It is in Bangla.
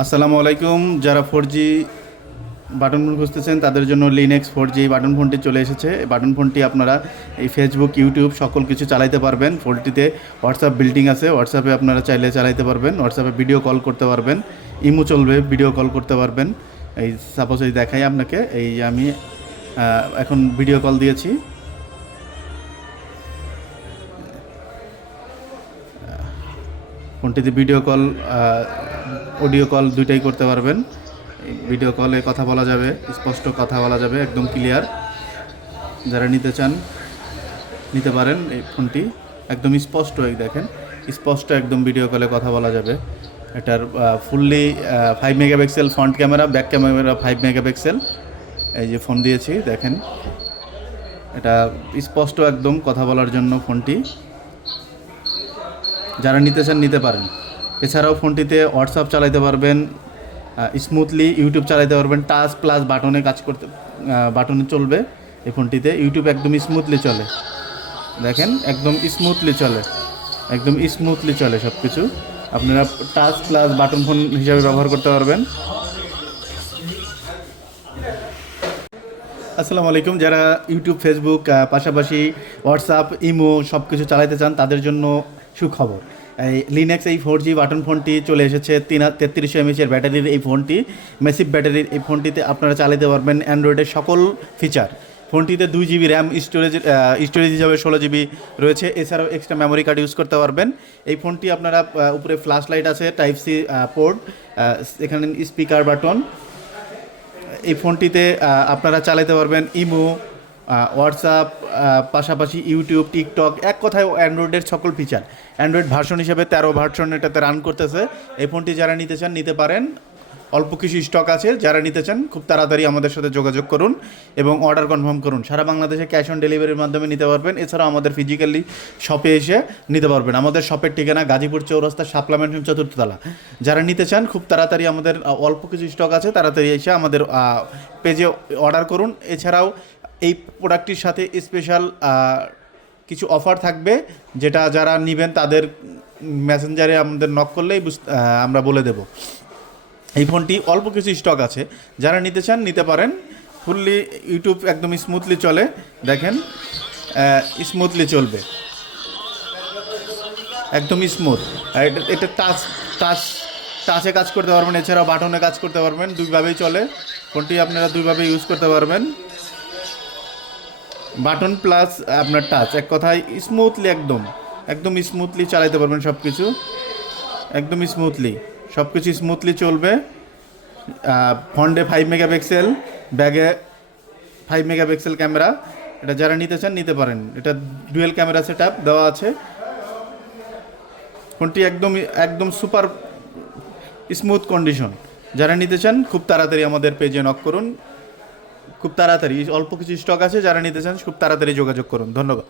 আসসালামু আলাইকুম। যারা ফোর জি বাটন ফোন খুঁজতেছেন, তাদের জন্য লিনেক্স ফোর জি বাটন ফোনটি চলে এসেছে। এই বাটন ফোনটি আপনারা এই ফেসবুক ইউটিউব সকল কিছু চালাইতে পারবেন। ফোনটিতে হোয়াটসঅ্যাপ বিল্ডিং আছে। হোয়াটসঅ্যাপে আপনারা চাইলে চালাইতে পারবেন। হোয়াটসঅ্যাপে ভিডিও কল করতে পারবেন। ইমো চলবে ভিডিও কল করতে পারবেন। এই সাপোজ এই দেখাই আপনাকে। এই আমি এখন ভিডিও কল দিয়েছি। ফোনটিতে ভিডিও কল অডিও কল দুইটাই করতে পারবেন। ভিডিও কলে কথা বলা যাবে, স্পষ্ট কথা বলা যাবে, একদম ক্লিয়ার। যারা নিতে চান, নিতে পারেন এই ফোনটি। একদম স্পষ্ট এই দেখেন, স্পষ্ট একদম ভিডিও কলে কথা বলা যাবে। এটার fully five megapixel front camera back camera five megapixel এই যে ফোন দিয়েছি, দেখেন। এটা স্পষ্ট একদম কথা বলার জন্য ফোনটি। যারা নিতে চান, নিতে পারেন। এছাড়াও ফোনটিতে হোয়াটসঅ্যাপ চালাতে পারবেন স্মুথলি ইউটিউব চালাতে পারবেন টাচ প্লাস বাটনে কাজ করতে বাটনে চলবে এই ফোনটিতে। ইউটিউব একদম স্মুথলি চলে। দেখেন, একদম স্মুথলি চলে। একদম স্মুথলি চলে সব কিছু আপনারা টাচ প্লাস বাটন ফোন হিসাবে ব্যবহার করতে পারবেন। আসসালামু আলাইকুম। যারা ইউটিউব ফেসবুক পাশাপাশি হোয়াটসঅ্যাপ ইমো সব কিছু চালাতে চান, তাদের জন্য সুখবর। এই লিনাক্স এই ফোর জি বাটন ফোনটি চলে এসেছে তিন, তেত্রিশশো এমএচের ব্যাটারির এই ফোনটি। মেসিভ ব্যাটারির এই ফোনটিতে আপনারা চালাতে পারবেন অ্যান্ড্রয়েডের সকল ফিচার ফোনটিতে দুই জিবি র্যাম স্টোরেজ স্টোরেজ হিসাবে ষোলো জিবি রয়েছে। এছাড়াও এক্সট্রা মেমোরি কার্ড ইউজ করতে পারবেন। এই ফোনটি আপনারা উপরে ফ্ল্যাশ লাইট আছে টাইপ সি পোর্ট এখানে স্পিকার বাটন এই ফোনটিতে আপনারা চালাতে পারবেন ইমো হোয়াটসঅ্যাপ পাশাপাশি ইউটিউব টিকটক এক কথায় অ্যান্ড্রয়েডের সকল ফিচার অ্যান্ড্রয়েড ভার্সন হিসেবে তেরো ভার্সন এটাতে রান করতেছে। এই ফোনটি যারা নিতে চান, নিতে পারেন। অল্প কিছু স্টক আছে, যারা নিতে চান, খুব তাড়াতাড়ি আমাদের সাথে যোগাযোগ করুন এবং অর্ডার কনফার্ম করুন। সারা বাংলাদেশে ক্যাশ অন ডেলিভারির মাধ্যমে নিতে পারবেন। এছাড়াও আমাদের ফিজিক্যালি শপে এসে নিতে পারবেন। আমাদের শপের ঠিকানা গাজীপুর চৌরাস্তা সাপ্লামেন্ট চতুর্থতলা। যারা নিতে চান, খুব তাড়াতাড়ি আমাদের অল্প কিছু স্টক আছে, তাড়াতাড়ি এসে আমাদের পেজে অর্ডার করুন। এছাড়াও এই প্রোডাক্টটির সাথে স্পেশাল কিছু অফার থাকবে, যেটা যারা নেবেন তাদের মেসেঞ্জারে আমাদের নক করলেই আমরা বলে দেবো। এই ফোনটি অল্প কিছু স্টক আছে। যারা নিতে চান, নিতে পারেন। ফুললি ইউটিউব একদম স্মুথলি চলে। দেখেন স্মুথলি চলবে। একদম স্মুথ এটা এটা টাচ টাচ টাচে কাজ করতে পারবেন, এছাড়াও বাটনে কাজ করতে পারবেন। দুইভাবেই চলে। ফোনটি আপনারা দুইভাবে ইউজ করতে পারবেন। বাটন প্লাস আপনার টাচ, এক কথায় স্মুথলি একদম একদম স্মুথলি চালাইতে পারবেন সব কিছু একদম স্মুথলি সব কিছু স্মুথলি চলবে ফ্রন্টে ফাইভ মেগাপিক্সেল ব্যাগে ফাইভ মেগাপিক্সেল ক্যামেরা এটা যারা নিতে চান নিতে পারেন। এটা ডুয়েল ক্যামেরা সেট দেওয়া আছে। ফোনটি একদম একদম সুপার স্মুথ কন্ডিশন যারা নিতে চান খুব তাড়াতাড়ি আমাদের পেজে নক করুন। খুব তাড়াতাড়ি অল্প কিছু স্টক আছে যারা নিতে চান খুব তাড়াতাড়ি যোগাযোগ করুন। ধন্যবাদ।